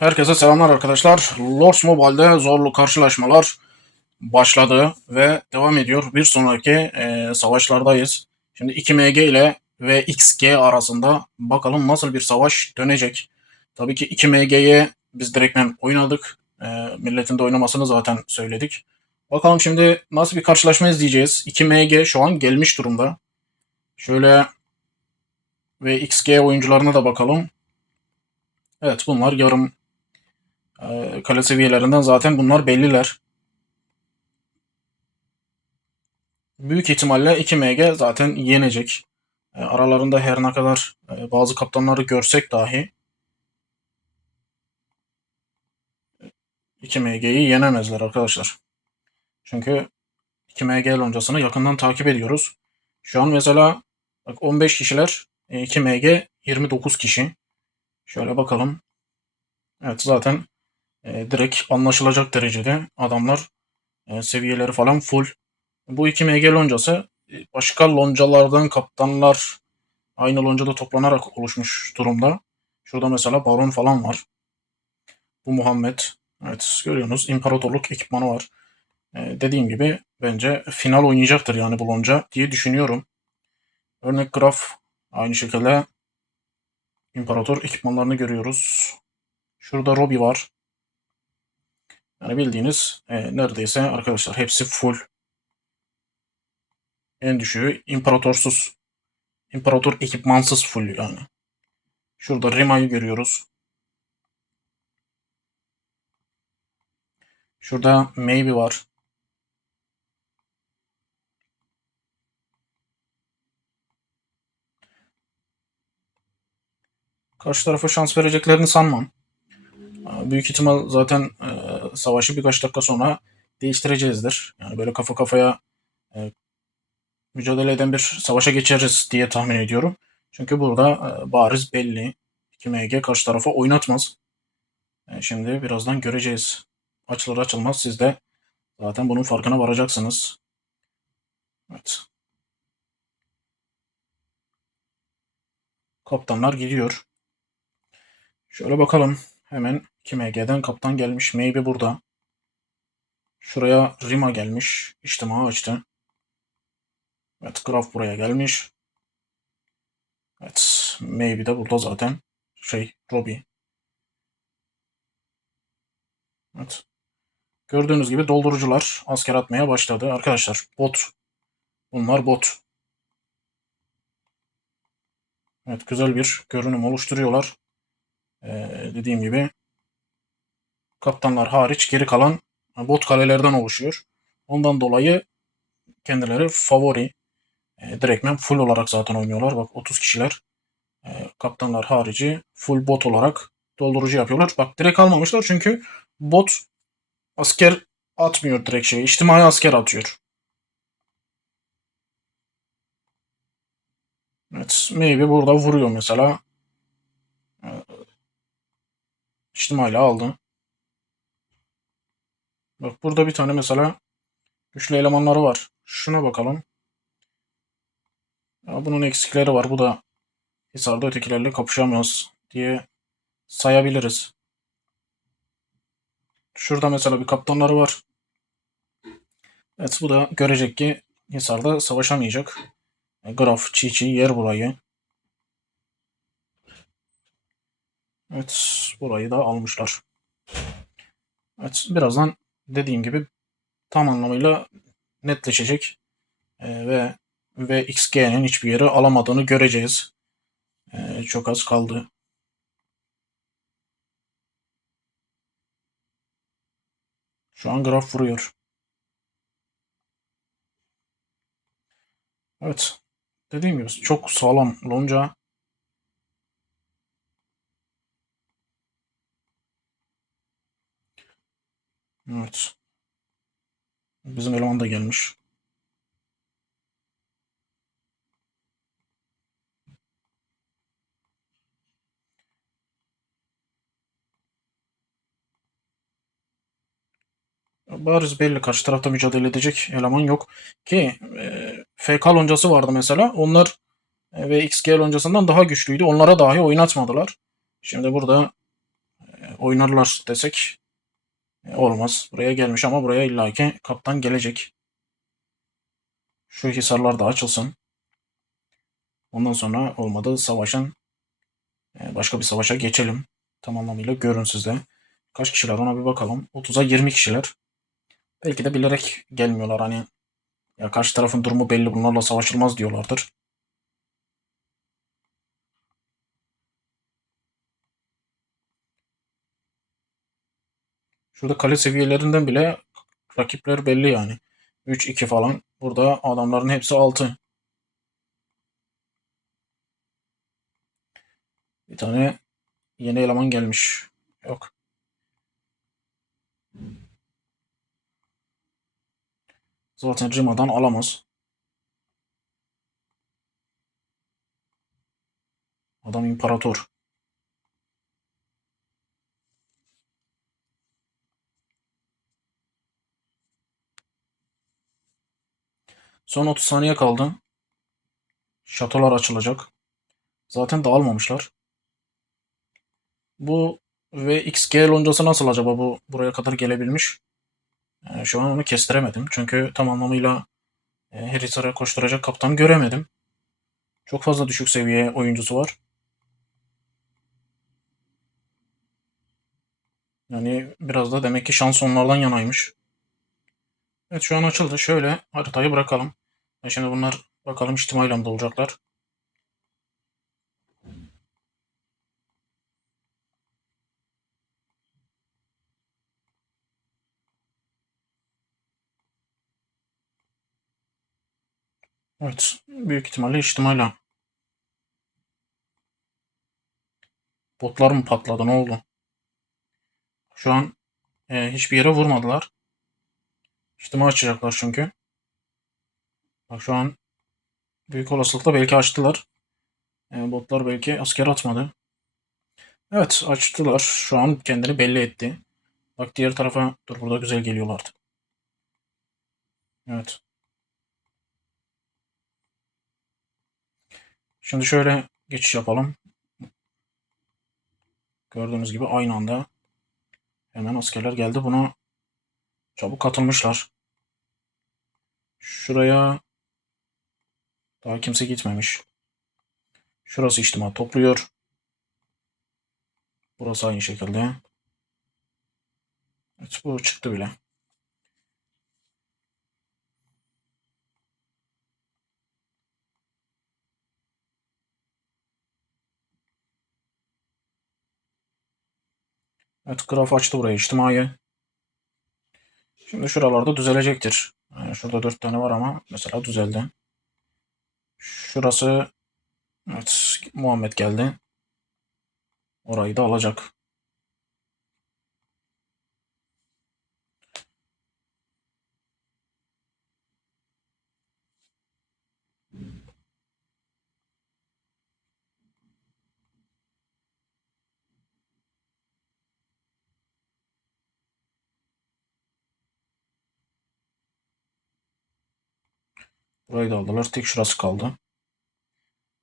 Herkese selamlar arkadaşlar. Lords Mobile'de zorlu karşılaşmalar başladı ve devam ediyor. Bir sonraki savaşlardayız. Şimdi 2MG ile ve XG arasında bakalım nasıl bir savaş dönecek. Tabii ki 2MG'ye biz direktmen oynadık. Milletin de oynamasını zaten söyledik. Bakalım şimdi nasıl bir karşılaşma izleyeceğiz. 2MG şu an gelmiş durumda. Şöyle ve XG oyuncularına da bakalım. Evet, bunlar yarım kale seviyelerinden zaten bunlar belliler. Büyük ihtimalle 2MG zaten yenecek. Aralarında her ne kadar bazı kaptanları görsek dahi 2MG'yi yenemezler arkadaşlar. Çünkü 2MG loncasını yakından takip ediyoruz. Şu an mesela bak 15 kişiler, 2MG 29 kişi. Şöyle bakalım. Evet, zaten direkt anlaşılacak derecede adamlar, seviyeleri falan full. Bu 2MG loncası başka loncalardan kaptanlar aynı loncada toplanarak oluşmuş durumda. Şurada mesela Baron falan var. Bu Muhammed. Evet, görüyorsunuz imparatorluk ekipmanı var. Dediğim gibi bence final oynayacaktır yani bu lonca diye düşünüyorum. Örnek Graf aynı şekilde imparator ekipmanlarını görüyoruz. Şurada Robbie var. Yani bildiğiniz neredeyse arkadaşlar hepsi full. En düşüğü imparatorsuz. İmparator ekipmansız full yani. Şurada Rima'yı görüyoruz. Şurada Maybe var. Karşı tarafa şans vereceklerini sanmam. Büyük ihtimal zaten savaşı birkaç dakika sonra değiştireceğizdir. Yani böyle kafa kafaya e, mücadele eden bir savaşa geçeriz diye tahmin ediyorum. Çünkü burada bariz belli. 2MG karşı tarafa oynatmaz. Şimdi birazdan göreceğiz. Açılır açılmaz siz de zaten bunun farkına varacaksınız. Evet. Kaptanlar gidiyor. Şöyle bakalım. Hemen 2MG'den kaptan gelmiş. Maybe burada. Şuraya Rima gelmiş. İçtima açtı. Evet, Graf buraya gelmiş. Evet, Maybe de burada zaten. Robbie. Evet. Gördüğünüz gibi doldurucular asker atmaya başladı. Arkadaşlar bot. Bunlar bot. Evet, güzel bir görünüm oluşturuyorlar. Dediğim gibi kaptanlar hariç geri kalan bot kalelerden oluşuyor. Ondan dolayı kendileri favori. Direktmen full olarak zaten oynuyorlar. Bak 30 kişiler. Kaptanlar harici full bot olarak doldurucu yapıyorlar. Bak direkt almamışlar çünkü bot asker atmıyor direkt şey. İçtimai asker atıyor. Evet, Maybe burada vuruyor mesela. İçtimai aldı. Bak burada bir tane mesela güçlü elemanları var. Şuna bakalım. Ya bunun eksikleri var. Bu da Hisar'da ötekilerle kapışamıyoruz diye sayabiliriz. Şurada mesela bir kaptanları var. Evet, bu da görecek ki Hisar'da savaşamayacak. Graf, Çiçi yer burayı. Evet, burayı da almışlar. Evet, birazdan dediğim gibi tam anlamıyla netleşecek. Ve XG'nin hiçbir yere alamadığını göreceğiz. Çok az kaldı. Şu an Graf vuruyor. Evet. Dediğim gibi çok sağlam lonca. Evet. Bizim eleman da gelmiş. Bariz belli karşı tarafta mücadele edecek eleman yok. Ki FK loncası vardı mesela. Onlar ve XG loncasından daha güçlüydü. Onlara dahi oynatmadılar. Şimdi burada oynarlar desek olmaz. Buraya gelmiş ama buraya illaki kaptan gelecek. Şu hisarlar da açılsın. Ondan sonra olmadı savaşın başka bir savaşa geçelim. Tam anlamıyla görün sizde. Kaç kişiler ona bir bakalım. 30'a 20 kişiler. Belki de bilerek gelmiyorlar hani. Ya karşı tarafın durumu belli, bunlarla savaşılmaz diyorlardır. Şurada kale seviyelerinden bile rakipler belli yani. 3-2 falan. Burada adamların hepsi 6. Bir tane yeni eleman gelmiş. Yok. Zaten Rima'dan alamaz. Adam imparator. Son 30 saniye kaldı. Şatolar açılacak. Zaten dağılmamışlar. Bu VXG loncası nasıl acaba, bu buraya kadar gelebilmiş? Şu an onu kestiremedim. Çünkü tam anlamıyla her hisara koşturacak kaptan göremedim. Çok fazla düşük seviye oyuncusu var. Yani biraz da demek ki şans onlardan yanaymış. Evet, şu an açıldı. Şöyle haritayı bırakalım. Şimdi bunlar bakalım içtimaiyle mi olacaklar. Evet. Büyük ihtimalle içtimaiyle. Botlar mı patladı, ne oldu? Şu an hiçbir yere vurmadılar. İçtima açacaklar çünkü. Bak şu an büyük olasılıkla belki açtılar. Botlar belki asker atmadı. Evet, açtılar. Şu an kendini belli etti. Bak diğer tarafa. Dur, burada güzel geliyorlardı. Evet. Şimdi şöyle geçiş yapalım. Gördüğünüz gibi aynı anda hemen askerler geldi. Buna çabuk katılmışlar. Şuraya daha kimse gitmemiş. Şurası içtima topluyor. Burası aynı şekilde. Evet, bu çıktı bile. Evet, graf açtı burayı içtimayı. Şimdi şuralarda düzelecektir. Şurada 4 tane var ama mesela düzeldi. Şurası, evet, Muhammed geldi. Orayı da alacak. Burayı da aldılar. Tek şurası kaldı.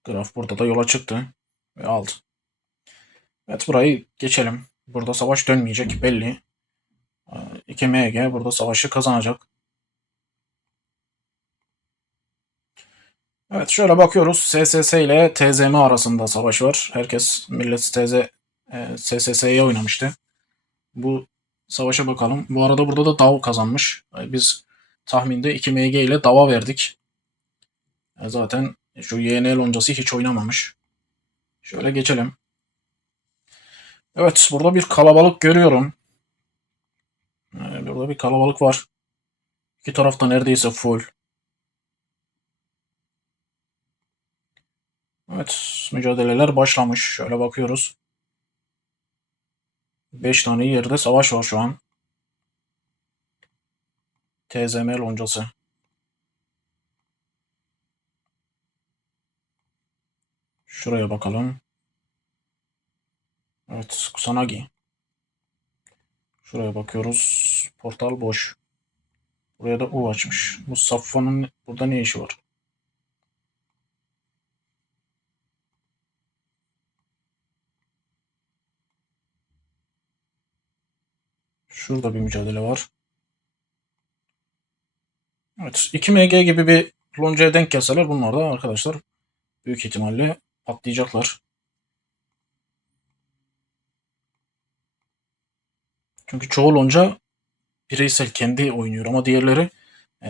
Graf burada da yola çıktı ve aldı. Evet, burayı geçelim. Burada savaş dönmeyecek belli. 2 MG burada savaşı kazanacak. Evet, şöyle bakıyoruz. SSS ile TZM arasında savaş var. Herkes, millet SSS'ye oynamıştı. Bu savaşa bakalım. Bu arada burada da DAV kazanmış. Biz tahminde 2 MG ile DAV'a verdik. Zaten şu YN loncası hiç oynamamış. Şöyle geçelim. Evet, burada bir kalabalık görüyorum. Burada bir kalabalık var. İki tarafta neredeyse full. Evet, mücadeleler başlamış. Şöyle bakıyoruz. 5 tane yerde savaş var şu an. TZM loncası. Şuraya bakalım. Evet, Kusanagi. Şuraya bakıyoruz. Portal boş. Buraya da U açmış. Bu Safvan'ın burada ne işi var? Şurada bir mücadele var. Evet. 2 MG gibi bir loncaya denk gelseler bunlar da arkadaşlar büyük ihtimalle patlayacaklar. Çünkü çoğu lonca bireysel kendi oynuyor ama diğerleri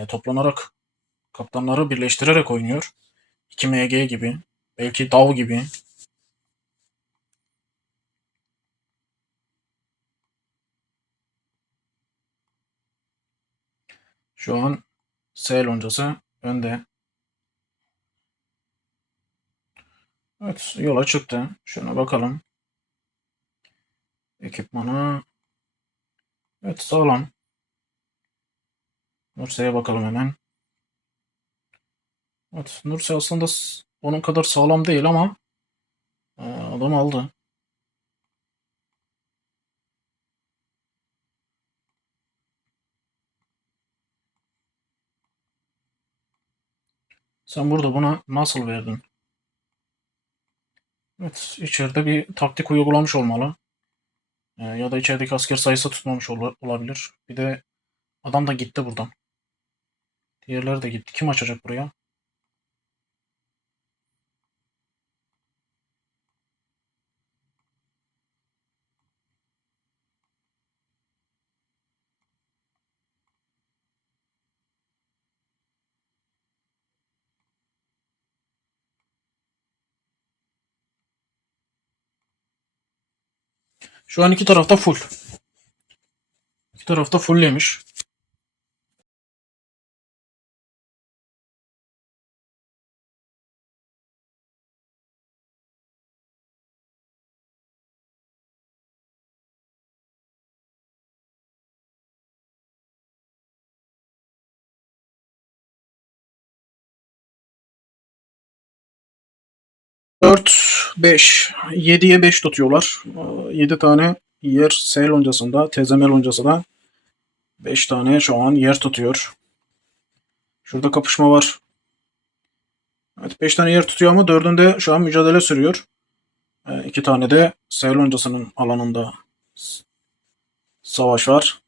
toplanarak kaptanları birleştirerek oynuyor. 2 MG gibi, belki DAV gibi. Şu an S loncası önde. Evet, yola çıktı. Şuna bakalım. Ekipmanı. Evet, sağlam. Nurse'ye bakalım hemen. Evet, Nurse aslında onun kadar sağlam değil ama adam aldı. Sen burada buna nasıl verdin? Evet, içeride bir taktik uygulamış olmalı. Ya da içerideki asker sayısı tutmamış olabilir. Bir de adam da gitti buradan. Diğerleri de gitti. Kim açacak buraya? Şu an iki tarafta full. İki tarafta fulllemiş. Dört, 5, 7'ye 5 tutuyorlar. 7 tane yer S loncasında, TZM loncasında 5 tane şu an yer tutuyor. Şurada kapışma var. Evet, 5 tane yer tutuyor ama 4'ünde şu an mücadele sürüyor. 2 tane de S loncasının alanında savaş var.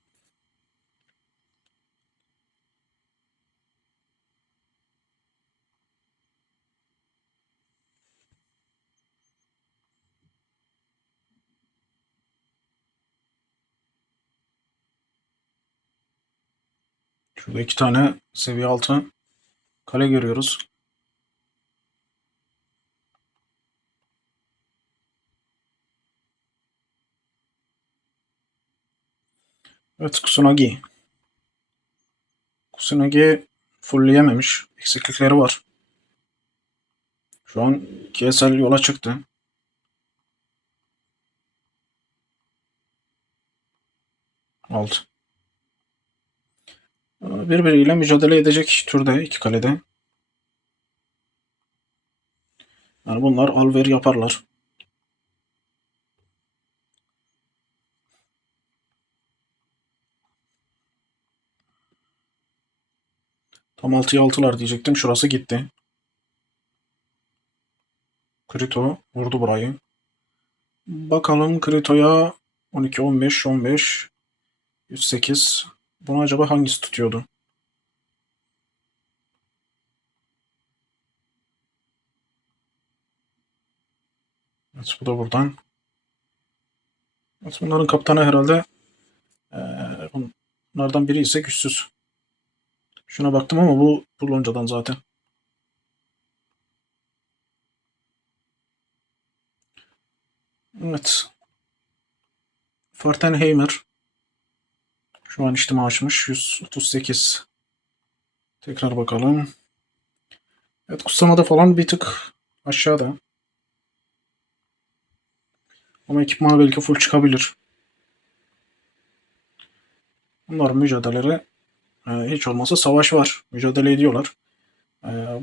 Şurada 2 tane seviye altı kale görüyoruz. Evet, Kusunagi. Kusunagi fullleyememiş. Eksiklikleri var. Şu an KSL yola çıktı. Alt. Birbiriyle mücadele edecek türde iki kalede. Yani bunlar alver yaparlar. Tam 6'ya 6'lar diyecektim. Şurası gitti. Krito vurdu burayı. Bakalım Krito'ya 12, 15, 15, 108. Bunu acaba hangisi tutuyordu? Evet, bu da buradan. Evet, bunların kaptanı herhalde bunlardan biri ise güçsüz. Şuna baktım ama bu Bullonca'dan zaten. Evet. Fartenheimer şu an içtima açmış. 138. Tekrar bakalım. Evet, kutsamada falan bir tık aşağıda. Ama ekipmanı belki full çıkabilir. Bunların mücadeleleri hiç olmazsa savaş var. Mücadele ediyorlar.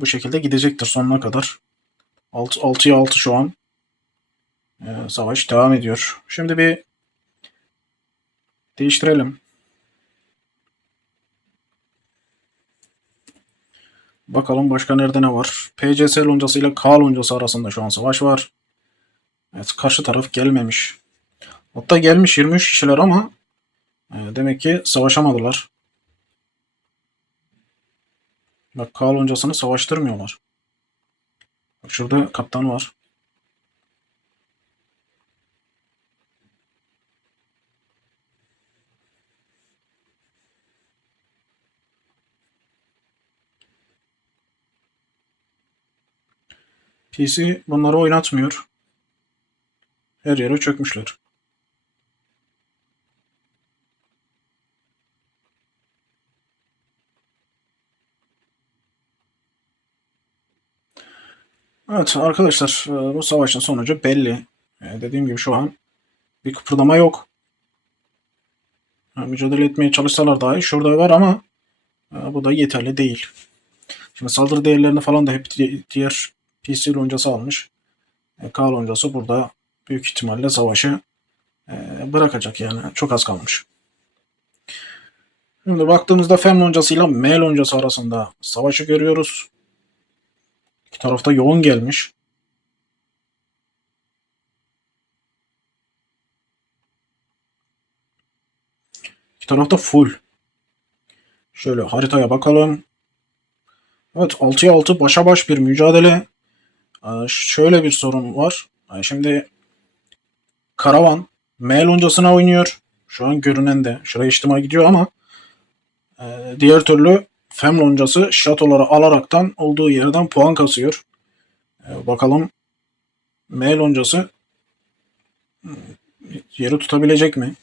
Bu şekilde gidecektir sonuna kadar. 6'ya 6 şu an. Savaş devam ediyor. Şimdi bir değiştirelim. Bakalım başka nerede ne var. PCS loncası ile K loncası arasında şu an savaş var. Evet, karşı taraf gelmemiş. Hatta gelmiş 23 kişiler ama Demek ki savaşamadılar. Bak Kağ loncasını savaştırmıyorlar. Bak şurada kaptan var. PC bunları oynatmıyor. Her yere çökmüşler. Evet arkadaşlar, bu savaşın sonucu belli. Dediğim gibi şu an bir kıpırdama yok. Mücadele etmeye çalışsalar dahi şurada var ama bu da yeterli değil. Şimdi saldırı değerlerini falan da hep diğer PC loncası almış. K loncası burada büyük ihtimalle savaşı bırakacak yani. Çok az kalmış. Şimdi baktığımızda Fem loncası ile M loncası arasında savaşı görüyoruz. İki tarafta yoğun gelmiş. İki tarafta full. Şöyle haritaya bakalım. Evet 6'ya 6 başa baş bir mücadele. Şöyle bir sorun var. Şimdi Karavan M loncasına oynuyor. Şu an görünen de şuraya içtima gidiyor ama diğer türlü Fem loncası şatoları alaraktan olduğu yerden puan kasıyor. Bakalım M loncası yeri tutabilecek mi?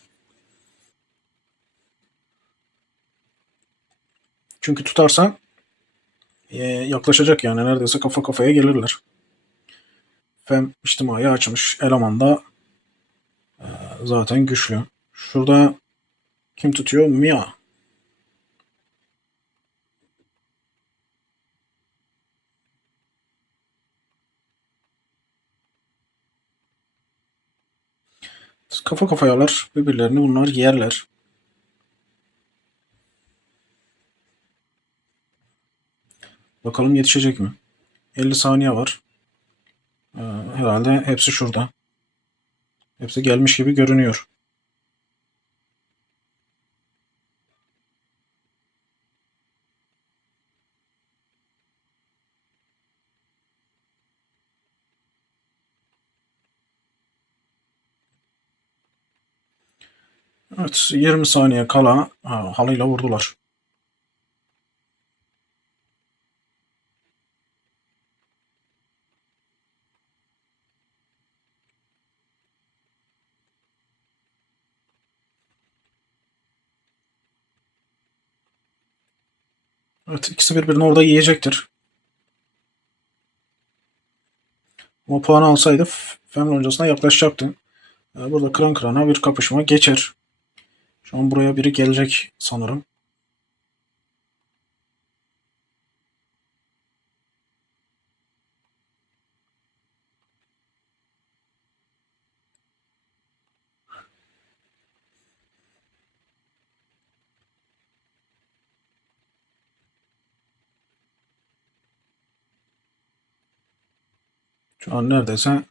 Çünkü tutarsa yaklaşacak yani neredeyse kafa kafaya gelirler. Fem içtimai açmış. Eleman da zaten güçlü. Şurada kim tutuyor? Mia. Kafa kafayalar. Birbirlerini bunlar yerler. Bakalım yetişecek mi? 50 saniye var. Herhalde hepsi şurada. Hepsi gelmiş gibi görünüyor. Evet 20 saniye kala halıyla vurdular. Evet ikisi birbirini orada yiyecektir. Ama puanı alsaydı Fem loncasına yaklaşacaktı. Burada kıran kırana bir kapışma geçer. Şu an buraya biri gelecek sanırım. Şu an neredeyse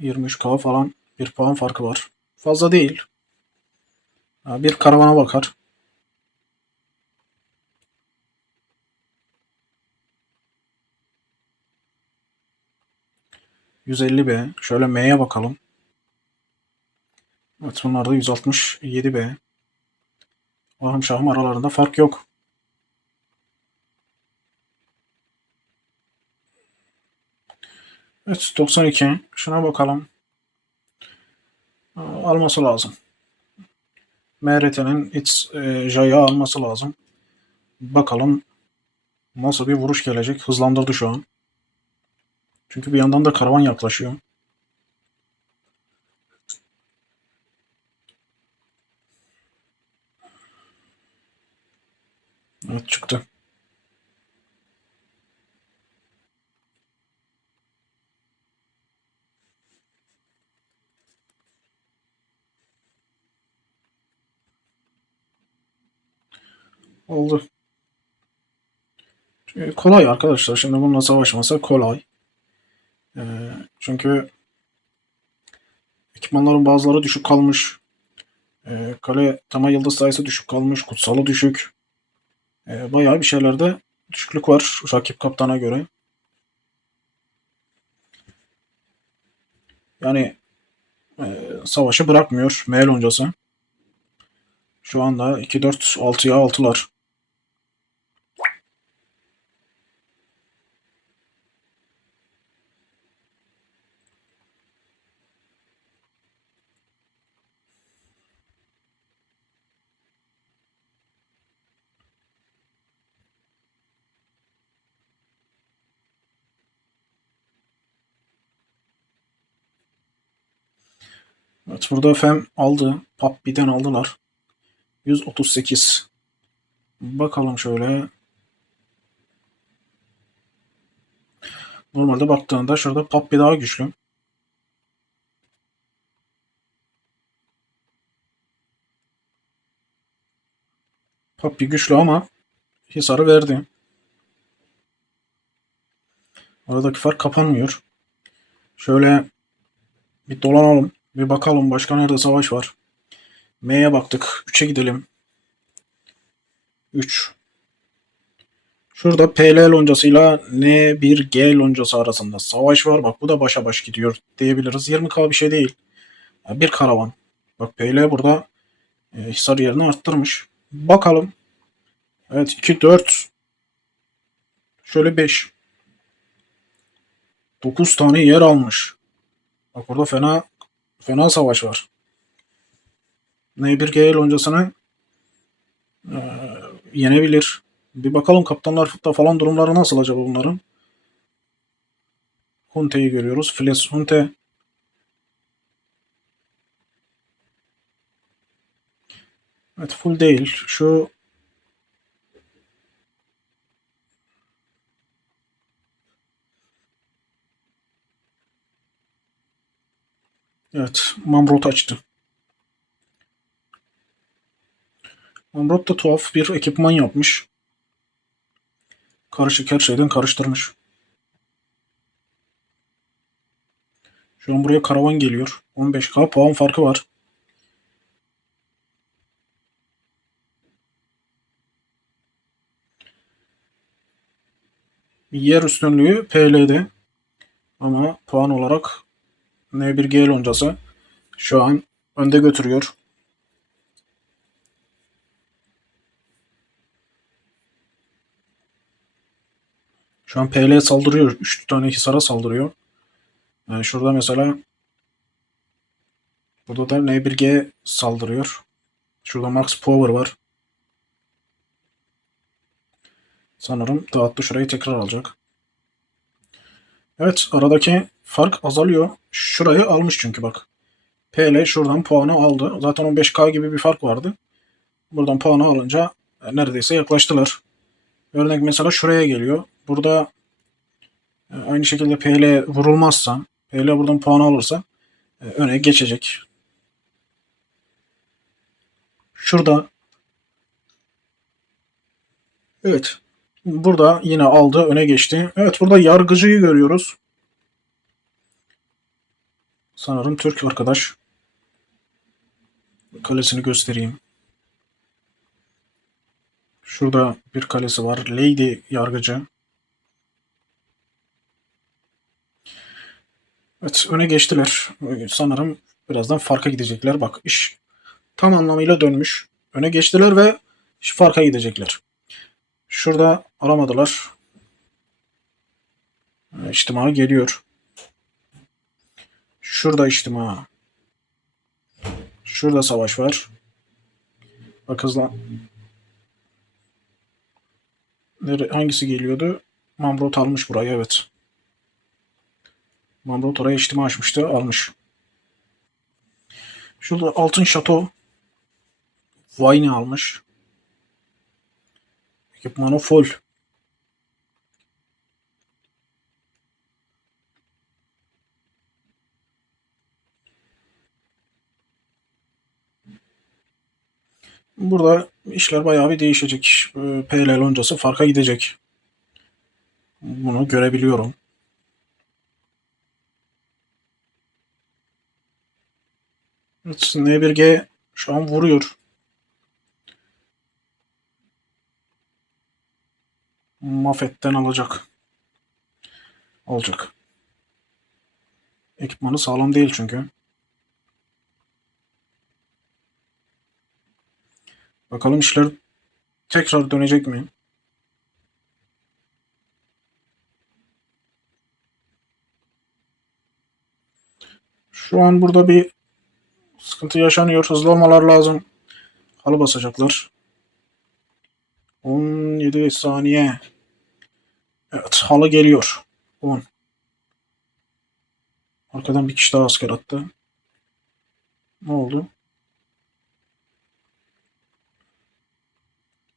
23K falan bir puan farkı var. Fazla değil. Bir karavana bakar. 150B. Şöyle M'ye bakalım. Evet bunlarda 167B. Vahım şahım aralarında fark yok. Evet 92. Şuna bakalım. Alması lazım. MRT'nin X Jay'ı alması lazım. Bakalım nasıl bir vuruş gelecek. Hızlandırdı şu an. Çünkü bir yandan da karavan yaklaşıyor. Evet çıktı. Oldu. Kolay arkadaşlar. Şimdi bununla savaşması kolay. Çünkü ekipmanların bazıları düşük kalmış. Kale tama yıldız sayısı düşük kalmış. Kutsalı düşük. Bayağı bir şeylerde düşüklük var rakip kaptana göre. Yani savaşı bırakmıyor M loncası. Şu anda 2-4-6'ya 6'lar. Evet, burada Fem aldı. PUBG'den aldılar. 138. Bakalım şöyle. Normalde baktığında şurada PUBG daha güçlü. PUBG güçlü ama Hisar'ı verdi. Aradaki fark kapanmıyor. Şöyle bir dolanalım. Bir bakalım başka nerede savaş var. M'ye baktık. 3'e gidelim. 3. Şurada PL loncasıyla N1G loncası arasında savaş var. Bak bu da başa baş gidiyor diyebiliriz. 20K bir şey değil. Ya bir karavan. Bak PL burada Hisar yerini arttırmış. Bakalım. Evet 2, 4. Şöyle 5. 9 tane yer almış. Bak burada fena savaş var. N1G loncasını e, yenebilir. Bir bakalım kaptanlar falan durumları nasıl acaba bunların? Hunte'yi görüyoruz. Fles Hunte. Evet full değil. Şu evet Mamrot açtı. Mamrot da tuhaf bir ekipman yapmış. Karışık her şeyden karıştırmış. Şu an buraya karavan geliyor. 15K puan farkı var. Yer üstünlüğü PL'de ama puan olarak N1G loncası şu an önde götürüyor. Şu an PL saldırıyor. 3 tane Hisar'a saldırıyor. Yani şurada mesela burada da N1G saldırıyor. Şurada Max Power var. Sanırım dağıttı şurayı tekrar alacak. Evet aradaki fark azalıyor. Şurayı almış çünkü bak. PL şuradan puanı aldı. Zaten 15K gibi bir fark vardı. Buradan puanı alınca neredeyse yaklaştılar. Örnek mesela şuraya geliyor. Burada aynı şekilde PL vurulmazsa, PL buradan puan alırsa öne geçecek. Şurada evet. Burada yine aldı, öne geçti. Evet burada yargıcıyı görüyoruz. Sanırım Türk arkadaş. Kalesini göstereyim. Şurada bir kalesi var. Lady yargıcı. Evet öne geçtiler. Sanırım birazdan farka gidecekler. Bak iş tam anlamıyla dönmüş. Öne geçtiler ve farka gidecekler. Şurada alamadılar. İçtima geliyor. Şurada içtima. Şurada savaş var. Bak hızla. Hangisi geliyordu? Mamrot almış burayı evet. Mamrot oraya içtima açmıştı. Almış. Şurada altın şato. Vayne almış. Ekipmanı full. Burada işler bayağı bir değişecek. PL loncası farka gidecek. Bunu görebiliyorum. Evet, N1G Şu an vuruyor. Mafet'ten alacak. Olacak. Ekipmanı sağlam değil çünkü. Bakalım işler tekrar dönecek mi? Şu an burada bir sıkıntı yaşanıyor. Hızlı olmalar lazım. Halı basacaklar. 17 saniye. Evet, halı geliyor. 10. Arkadan bir kişi daha asker attı. Ne oldu?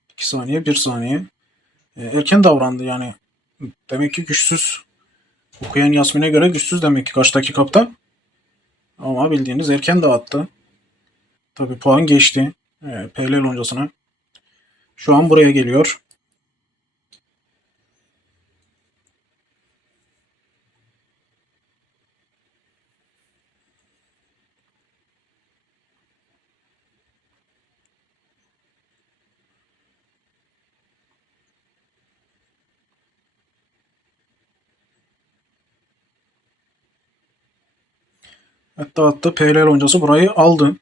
2 saniye, 1 saniye. Erken davrandı yani. Demek ki güçsüz. Okuyan Yasmin'e göre güçsüz demek ki karşıdaki kaptan. Ama bildiğiniz erken dağıttı. Tabi puan geçti. PL loncasına. Şu an buraya geliyor. Hatta PL loncası burayı aldı.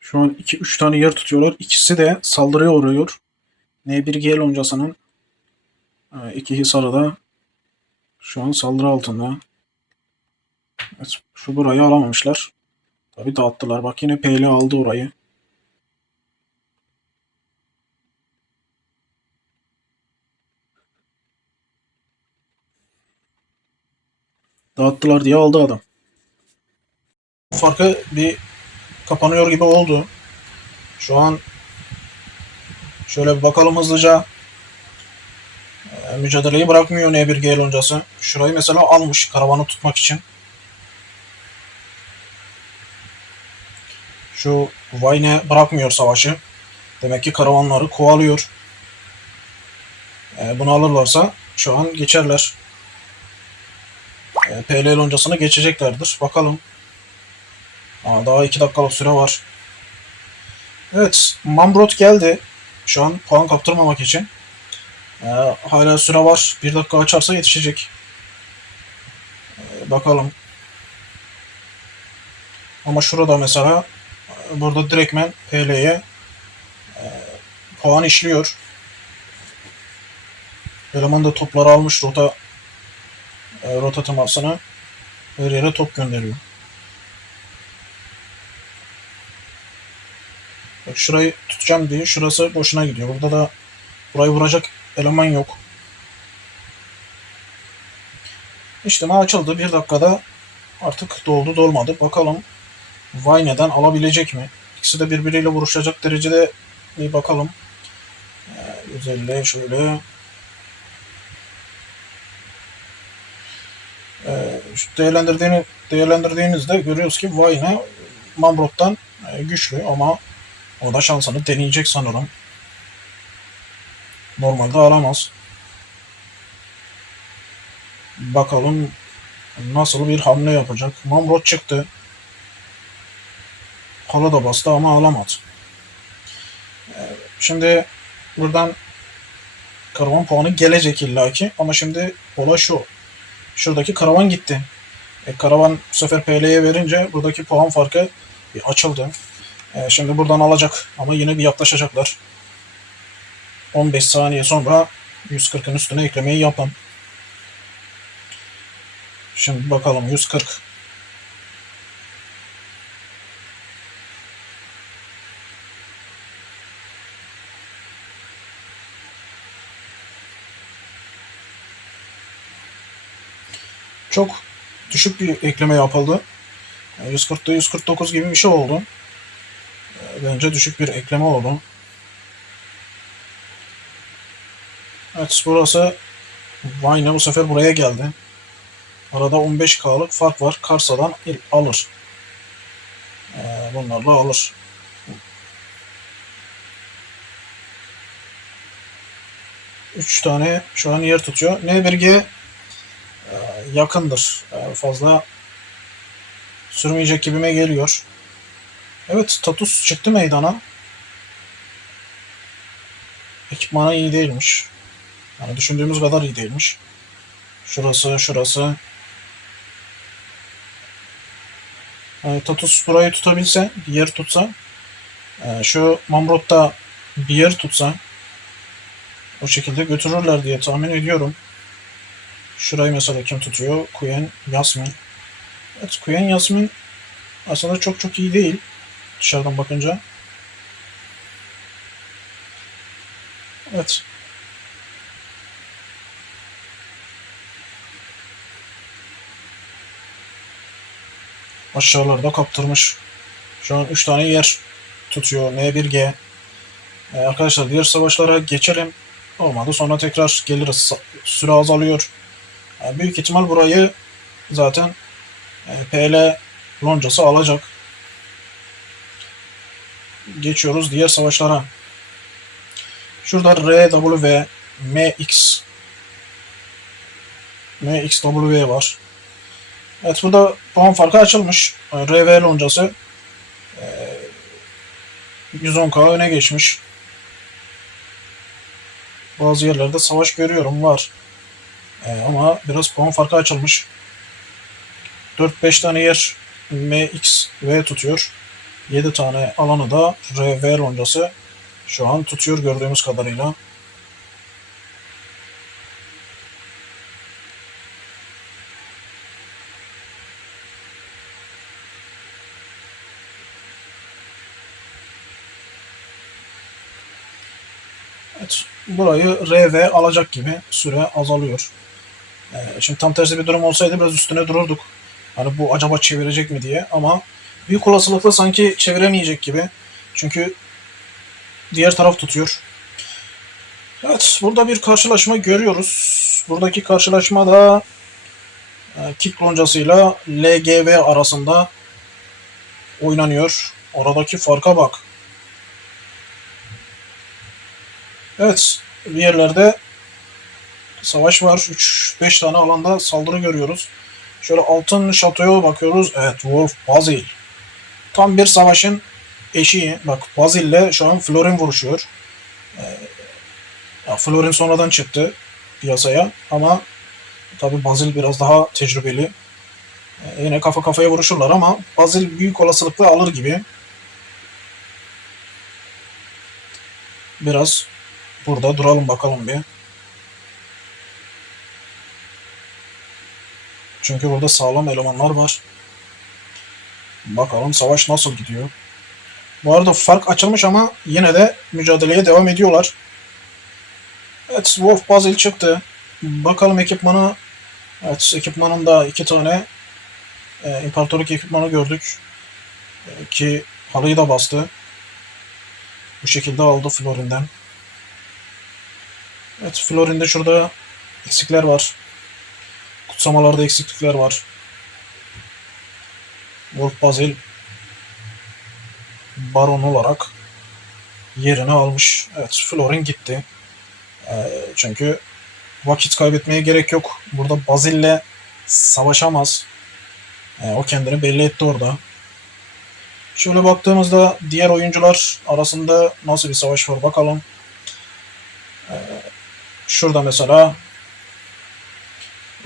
Şu an 2-3 tane yer tutuyorlar. İkisi de saldırıya uğruyor. N1G loncasının iki hisarı da şu an saldırı altında. Evet, şu burayı alamamışlar. Tabi dağıttılar. Bak yine PL aldı orayı. Dağıttılar diye aldı adam. Bu farkı bir kapanıyor gibi oldu. Şu an şöyle bir bakalım hızlıca. Mücadeleyi bırakmıyor N1G loncası. Şurayı mesela almış karavanı tutmak için. Şu Vayne bırakmıyor savaşı. Demek ki karavanları kovalıyor. Bunu alırlarsa şu an geçerler. PL loncasını geçeceklerdir. Bakalım. Daha 2 dakikalık süre var. Evet. Mambrot geldi. Şu an puan kaptırmamak için. Hala süre var. 1 dakika açarsa yetişecek. Bakalım. Ama şurada mesela burada direktmen PL'ye puan işliyor. Eleman da topları almış rota temasına her yere top gönderiyor. Bak şurayı tutacağım diye şurası boşuna gidiyor. Burada da burayı vuracak eleman yok. İşlemi açıldı. 1 dakikada artık doldu dolmadı. Bakalım Vayne'den alabilecek mi? İkisi de birbiriyle vuruşacak derecede bir bakalım. 150 şöyle. Değerlendirdiğinizde görüyoruz ki Vayne Mambrot'tan güçlü ama o da şansını deneyecek sanırım. Normalde alamaz. Bakalım nasıl bir hamle yapacak. Mamrot çıktı. Hala da bastı ama alamadı. Şimdi buradan karavan puanı gelecek illaki ama şimdi olay şu. Şuradaki karavan gitti. Karavan bu sefer PL'ye verince buradaki puan farkı açıldı. Şimdi buradan alacak ama yine bir yaklaşacaklar. 15 saniye sonra 140'ın üstüne eklemeyi yapın. Şimdi bakalım 140. Çok düşük bir ekleme yapıldı. 140'da 149 gibi bir şey oldu. Bence düşük bir ekleme oldu. Evet burası Vayne bu sefer buraya geldi. Arada 15K'lık fark var. Karsa'dan alır. Bunlarla alır. 3 tane şu an yer tutuyor. N1G yakındır. Fazla sürmeyecek gibime geliyor. Evet, Tatus çıktı meydana. Ekipmanı iyi değilmiş. Yani düşündüğümüz kadar iyi değilmiş. Şurası. Yani Tatus burayı tutabilse, bir yer tutsa, şu Mamrot da bir yer tutsa o şekilde götürürler diye tahmin ediyorum. Şurayı mesela kim tutuyor? Kuyen Yasmin. Evet, Kuyen Yasmin aslında çok iyi değil dışarıdan bakınca. Evet. Aşağılarda kaptırmış. Şu an 3 tane yer tutuyor N1G. Arkadaşlar diğer savaşlara geçelim. Olmadı sonra tekrar geliriz. Süre azalıyor. Büyük ihtimal burayı zaten PL loncası alacak. Geçiyoruz diğer savaşlara. Şurada RW, MXW var. Evet, burada puan farkı açılmış. RV loncası 110k öne geçmiş. Bazı yerlerde savaş görüyorum var. Ama biraz puan farkı açılmış. 4-5 tane yer MXV tutuyor. 7 tane alanı da RV loncası şu an tutuyor gördüğümüz kadarıyla. Evet, burayı RV alacak gibi süre azalıyor. Şimdi tam tersi bir durum olsaydı biraz üstüne dururduk. Hani bu acaba çevirecek mi diye ama büyük olasılıkla sanki çeviremeyecek gibi. Çünkü diğer taraf tutuyor. Evet, burada bir karşılaşma görüyoruz. Buradaki karşılaşma da kick loncasıyla LGV arasında oynanıyor. Aradaki farka bak. Evet, bir yerlerde savaş var. 3-5 tane alanda saldırı görüyoruz. Şöyle altın şatoya bakıyoruz. Evet, Wolf Basil. Tam bir savaşın eşiği. Bak, Basil'le şu an Florin vuruşuyor. Florin sonradan çıktı piyasaya ama tabi Basil biraz daha tecrübeli. Yine kafa kafaya vuruşurlar ama Basil büyük olasılıkla alır gibi. Biraz burada duralım bakalım bir. Çünkü burada sağlam elemanlar var. Bakalım savaş nasıl gidiyor. Bu arada fark açılmış ama yine de mücadeleye devam ediyorlar. Evet, Wolf Basil çıktı. Bakalım ekipmanı. Evet, ekipmanında 2 tane imparatorluk ekipmanı gördük. Ki halıyı da bastı. Bu şekilde aldı Florin'den. Evet, Florin'de şurada eksikler var. Kutsamalarda eksiklikler var. Wolf Basil baron olarak yerini almış. Evet, Florin gitti. Çünkü vakit kaybetmeye gerek yok. Burada Basil'le savaşamaz. O kendini belli etti orada. Şöyle baktığımızda diğer oyuncular arasında nasıl bir savaş var bakalım. Şurada mesela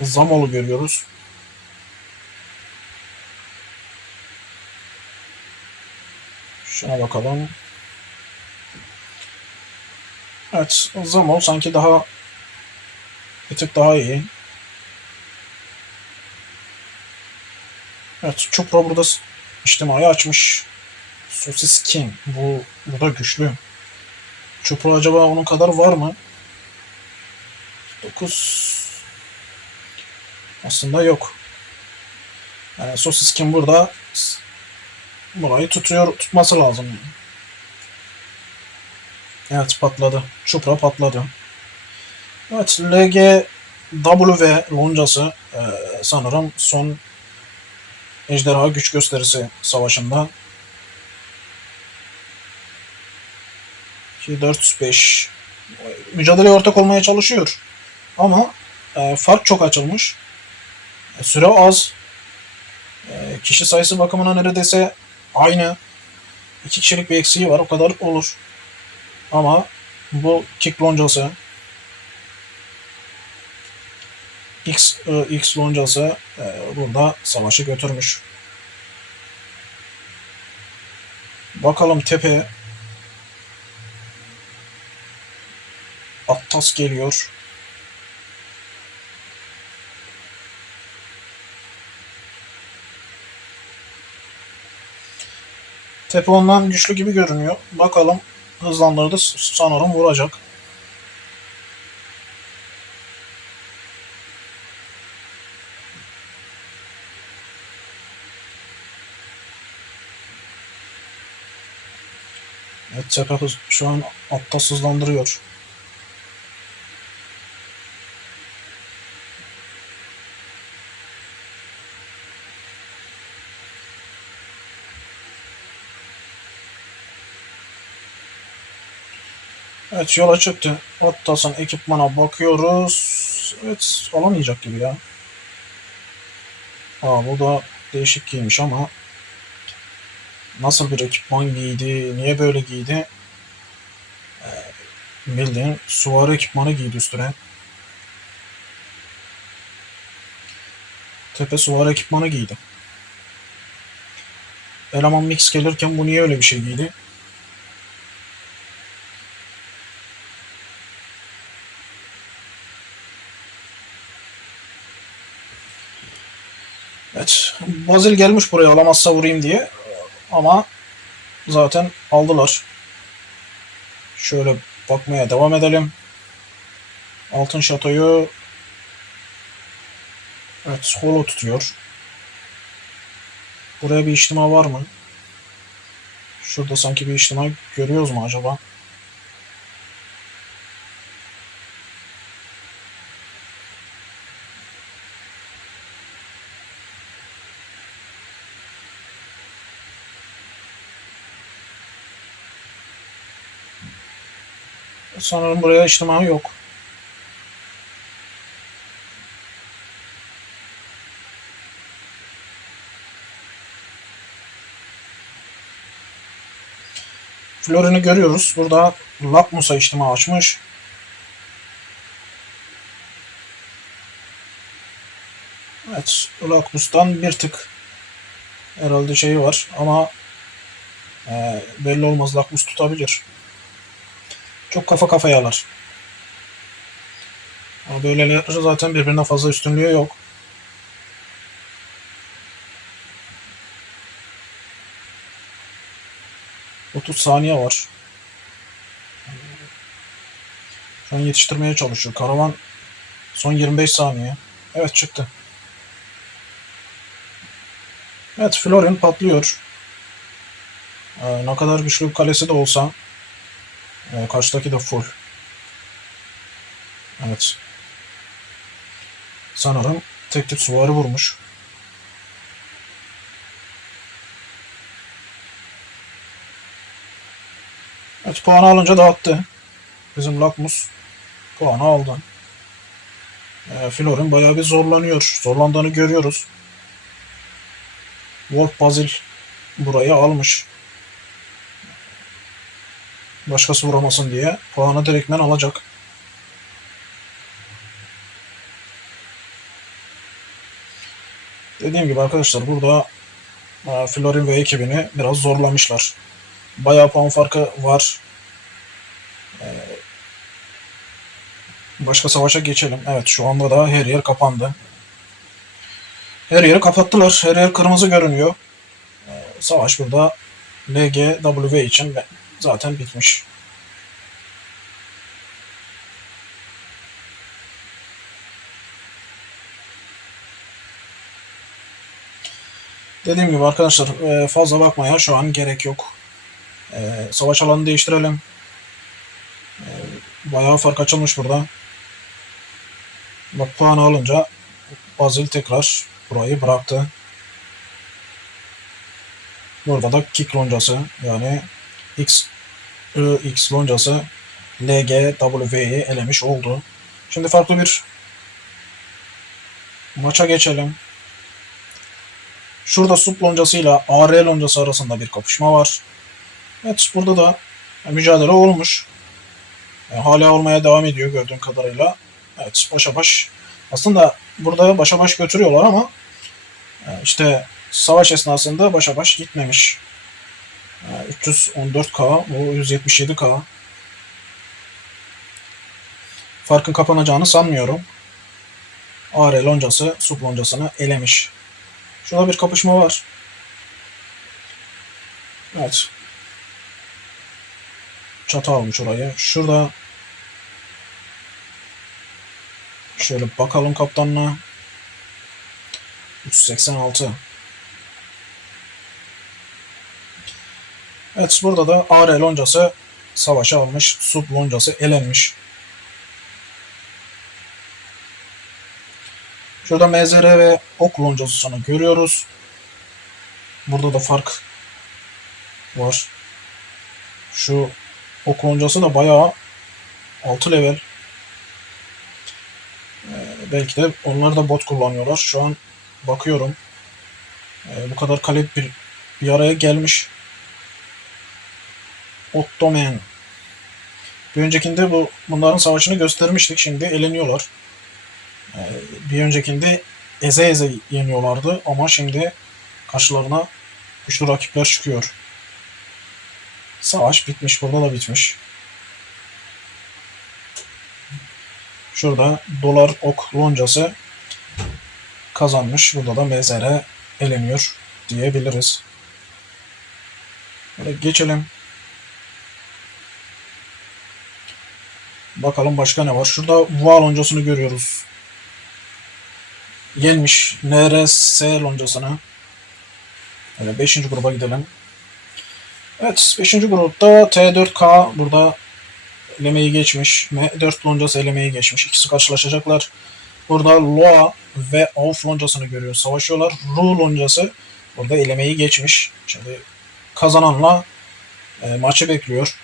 Zamol'u görüyoruz. Şuna bakalım. Evet, Zamol sanki bir tık daha iyi. Evet, Çupra burada içtimayı açmış. Sosis King. Bu da güçlü. Çupra acaba onun kadar var mı? 9 aslında yok. Yani Sosis King burada burayı tutması lazım. Evet, patladı. Çupra patladı. Evet, LGW loncası sanırım son ejderha güç gösterisi savaşında. 405 Mücadeleye ortak olmaya çalışıyor. Ama fark çok açılmış. Süre az. Kişi sayısı bakımına neredeyse aynı. 2 kişilik bir eksiği var. O kadar olur. Ama bu kick loncası X loncası burada savaşı götürmüş. Bakalım tepe Attas geliyor. Tepe ondan güçlü gibi görünüyor. Bakalım hızlandırdı, sanırım vuracak. Evet, Tepe şu an Attas hızlandırıyor. Evet, yola çıktı. Attas'ın ekipmana bakıyoruz. Evet, alamayacak gibi ya. Bu da değişik giymiş ama nasıl bir ekipman giydi, niye böyle giydi? Bildiğin suvari ekipmanı giydi üstüne. Tepe suvari ekipmanı giydi. Eleman mix gelirken bu niye öyle bir şey giydi? Evet. Bazil gelmiş buraya alamazsa vurayım diye. Ama zaten aldılar. Şöyle bakmaya devam edelim. Altın şatoyu evet holo tutuyor. Buraya bir içtima var mı? Şurada sanki bir içtima görüyoruz mu acaba? Sanırım buraya içtima yok. Florin'i görüyoruz. Burada Lakmus'a içtima açmış. Evet, Lakmus'tan bir tık herhalde şeyi var ama belli olmaz, Lakmus tutabilir. Çok kafa kafayalar. Ama böyleleri zaten birbirine fazla üstünlüğü yok. ...30 saniye var. Şu an yetiştirmeye çalışıyor. Karavan son 25 saniye. Evet, çıktı. Evet, Florin patlıyor. Ne kadar güçlü bir kalesi de olsa karşıdaki de full. Evet. Sanırım tek tip suvari vurmuş. Evet, puanı alınca dağıttı. Bizim Lakmus puanı aldı. Florin bayağı bir zorlanıyor. Zorlandığını görüyoruz. Wolf Bazil burayı almış. Başkası vuramasın diye puanı direktmen alacak. Dediğim gibi arkadaşlar, burada Florin ve ekibini biraz zorlamışlar. Bayağı puan farkı var. Başka savaşa geçelim. Evet, şu anda da her yer kapandı. Her yeri kapattılar. Her yer kırmızı görünüyor. Savaş burada LGW için zaten bitmiş. Dediğim gibi arkadaşlar, fazla bakmaya şu an gerek yok. Savaş alanını değiştirelim. Bayağı fark açılmış burada. Bak, puanı alınca Bazil tekrar burayı bıraktı. Burada da kick loncası, yani X loncası LGW'yi elemiş oldu. Şimdi farklı bir maça geçelim. Şurada Sup loncasıyla AR loncası arasında bir kapışma var. Evet, burada da mücadele olmuş. Hala olmaya devam ediyor gördüğüm kadarıyla. Evet, başa baş. Aslında burada başa baş götürüyorlar ama işte savaş esnasında başa baş gitmemiş. 314K, bu 177K. Farkın kapanacağını sanmıyorum. AR loncası Sup loncasını elemiş. Şurada bir kapışma var. Evet. Çatı almış orayı. Şurada şöyle bakalım kaptanına. 386. Evet, burada da AR loncası savaşa almış. Sup loncası elenmiş. Şurada MZR ve ok loncasını görüyoruz. Burada da fark var. Şu ok loncası da bayağı 6 level. Belki de onlar da bot kullanıyorlar. Şu an bakıyorum. Bu kadar kalip bir araya gelmiş. Ottoman. Bir öncekinde bunların savaşını göstermiştik. Şimdi eleniyorlar. Bir öncekinde eze eze yeniyorlardı ama şimdi karşılarına güçlü rakipler çıkıyor. Savaş bitmiş. Burada da bitmiş. Şurada dolar ok loncası kazanmış. Burada da MZR eleniyor diyebiliriz. Böyle geçelim. Bakalım başka ne var. Şurada VA loncasını görüyoruz. Yenmiş NRS loncasını. Öyle 5. gruba gidelim. Evet, 5. grupta T4K burada elemeyi geçmiş. M4 loncası elemeyi geçmiş. İkisi karşılaşacaklar. Burada Loa ve Auf loncasını görüyor. Savaşıyorlar. Ru loncası burada elemeyi geçmiş. Şimdi kazananla maçı bekliyor.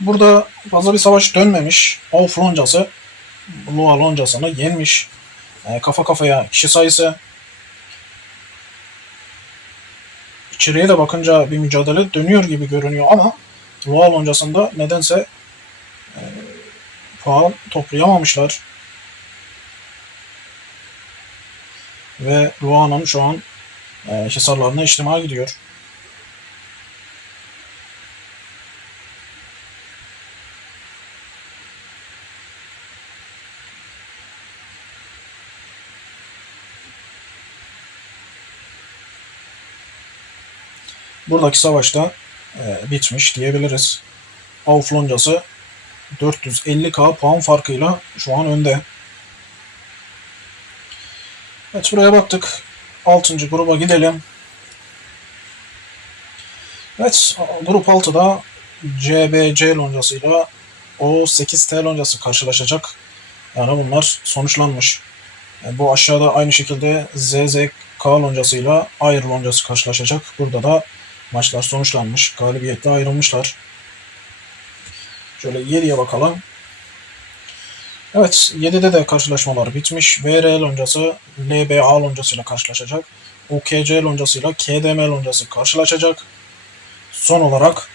Burada fazla bir savaş dönmemiş. Auf loncası Loa loncasını yenmiş. Kafa kafaya kişi sayısı. İçeriye de bakınca bir mücadele dönüyor gibi görünüyor ama Loa loncasında nedense puan toplayamamışlar. Ve Loa'nın şu an hisarlarına içtima gidiyor. Buradaki savaşta bitmiş diyebiliriz. Auf loncası 450k puan farkıyla şu an önde. Evet, buraya baktık. 6. gruba gidelim. Evet, grup 6'da CBC loncasıyla O8T loncası karşılaşacak. Yani bunlar sonuçlanmış. Bu aşağıda aynı şekilde ZZK loncasıyla Air loncası karşılaşacak. Burada da maçlar sonuçlanmış. Galibiyetle ayrılmışlar. Şöyle 7'ye bakalım. Evet, 7'de de karşılaşmalar bitmiş. VR loncası LBA loncasıyla karşılaşacak. UKC loncasıyla KDM loncası karşılaşacak. Son olarak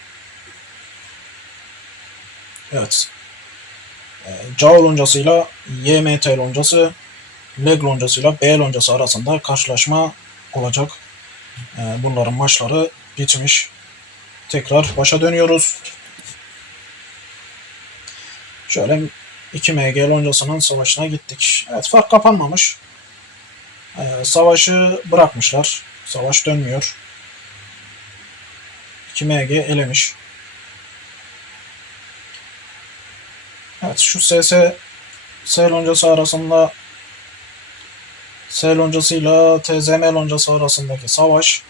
evet, CAO loncasıyla YMT loncası, LEG loncasıyla B loncası arasında karşılaşma olacak. Bunların maçları bitmiş. Tekrar başa dönüyoruz. Şöyle 2MG loncasının savaşına gittik. Evet, fark kapanmamış. Savaşı bırakmışlar. Savaş dönmüyor. 2MG elemiş. Evet, şu S loncası arasında S loncasıyla TZM loncası arasındaki savaş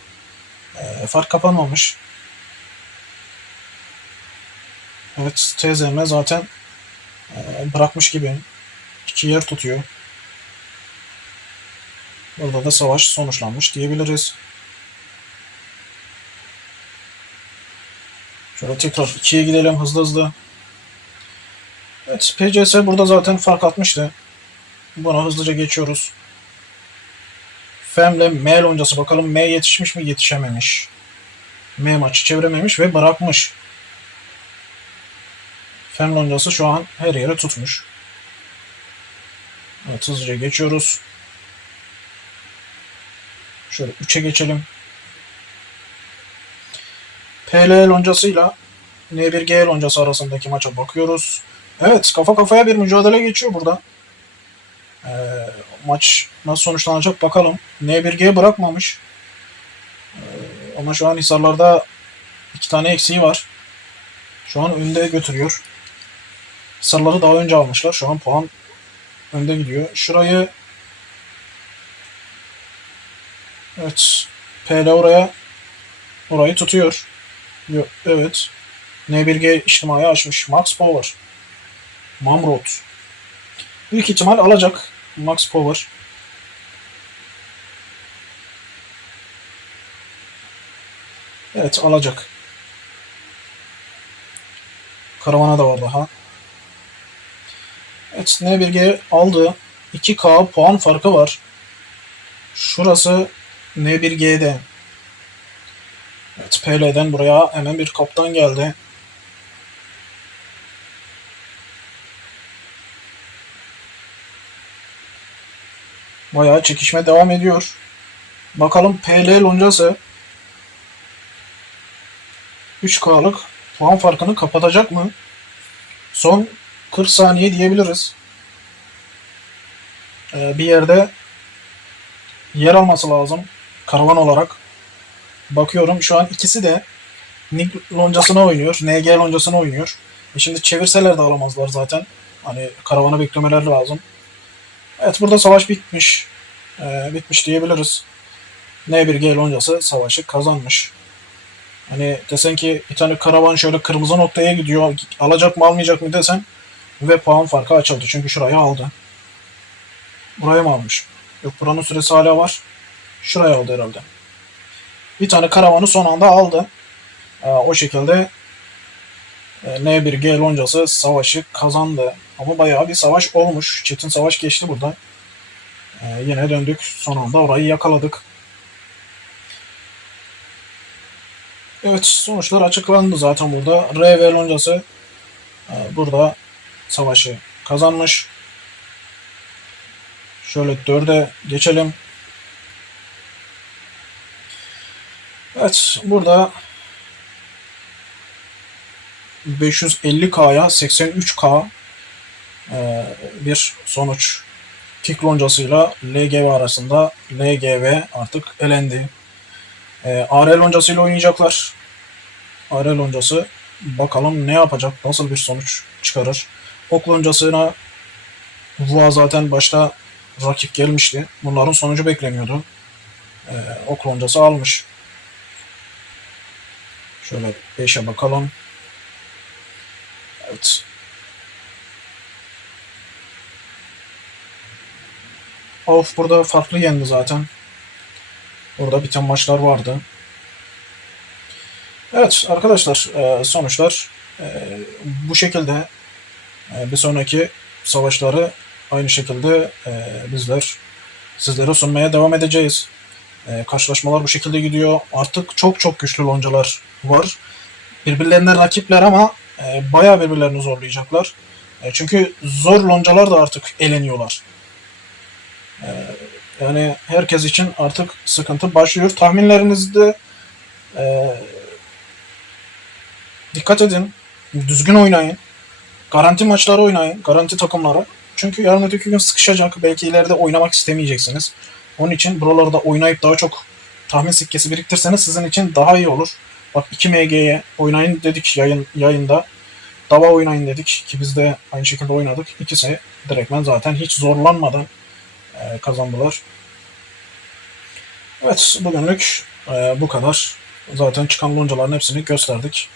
fark kapanmamış. Evet, TZM zaten bırakmış gibi 2 yer tutuyor. Burada da savaş sonuçlanmış diyebiliriz. Şöyle tekrar 2'ye gidelim hızlı hızlı. Evet, PCS burada zaten fark atmıştı. Buna hızlıca geçiyoruz. Fem'le M loncası, bakalım M yetişmiş mi, yetişememiş. M maçı çevirememiş ve bırakmış. Fem loncası şu an her yere tutmuş. Evet, hızlıca geçiyoruz. Şöyle 3'e geçelim. PL loncasıyla N1G loncası arasındaki maça bakıyoruz. Evet, kafa kafaya bir mücadele geçiyor burada. Ee, Maç nasıl sonuçlanacak bakalım. N1G bırakmamış. Ama şu an Hisarlar'da 2 tane eksiği var. Şu an önde götürüyor. Hisarları daha önce almışlar. Şu an puan önde gidiyor. Şurayı, evet, PL orayı tutuyor. Evet. N1G içtimai açmış. Max Power. Mamrot. Büyük ihtimal alacak Max Power. Evet, alacak. Karavana da var daha. Evet, N1G aldı. 2K puan farkı var. Şurası N1G'de. Evet, PL'den buraya hemen bir kaptan geldi. Bayağı çekişme devam ediyor. Bakalım PL loncası 3K'lık puan farkını kapatacak mı? Son 40 saniye diyebiliriz. Bir yerde yer alması lazım karavan olarak. Bakıyorum şu an ikisi de Nig loncasına oynuyor. NG loncasına oynuyor. Şimdi çevirseler de alamazlar zaten. Hani karavana beklemeler lazım. Evet, burada savaş bitmiş. Bitmiş diyebiliriz. N1G loncası savaşı kazanmış. Hani desen ki bir tane karavan şöyle kırmızı noktaya gidiyor. Alacak mı almayacak mı desen ve puan farkı açıldı. Çünkü şurayı aldı. Buraya mı almış? Yok, buranın süresi hala var. Şuraya aldı herhalde. Bir tane karavanı son anda aldı. O şekilde N1G loncası savaşı kazandı. Ama bayağı bir savaş olmuş. Çetin savaş geçti burada. Yine döndük. Son anda orayı yakaladık. Evet, sonuçlar açıklandı zaten burada. RV loncası burada savaşı kazanmış. Şöyle 4'e geçelim. Evet, burada 550K'ya 83K bir sonuç. Kick loncasıyla LGV arasında LGV artık elendi. AR loncasıyla oynayacaklar. AR loncası bakalım ne yapacak, nasıl bir sonuç çıkarır. Ok loncasına Vuva zaten başta rakip gelmişti. Bunların sonucu bekleniyordu. Ok loncası almış. Şöyle 5'e bakalım. Evet. Of, burada farklı yendi zaten. Orada biten maçlar vardı. Evet arkadaşlar, sonuçlar bu şekilde. Bir sonraki savaşları aynı şekilde bizler sizlere sunmaya devam edeceğiz. Karşılaşmalar bu şekilde gidiyor. Artık çok çok güçlü loncalar var. Birbirlerine rakipler ama bayağı birbirlerini zorlayacaklar. Çünkü zor loncalar da artık eleniyorlar. Yani herkes için artık sıkıntı başlıyor. Tahminlerinizde dikkat edin. Düzgün oynayın. Garanti maçları oynayın. Garanti takımları. Çünkü yarın öteki gün sıkışacak. Belki ileride oynamak istemeyeceksiniz. Onun için buralarda oynayıp daha çok tahmin sikkesi biriktirseniz sizin için daha iyi olur. Bak, 2MG'ye oynayın dedik yayında. Dava oynayın dedik ki biz de aynı şekilde oynadık. İkisi direktmen zaten hiç zorlanmadan kazandılar. Evet, bugünlük bu kadar. Zaten çıkan loncaların hepsini gösterdik.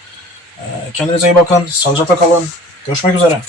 Kendinize iyi bakın. Sağlıcakla kalın. Görüşmek üzere.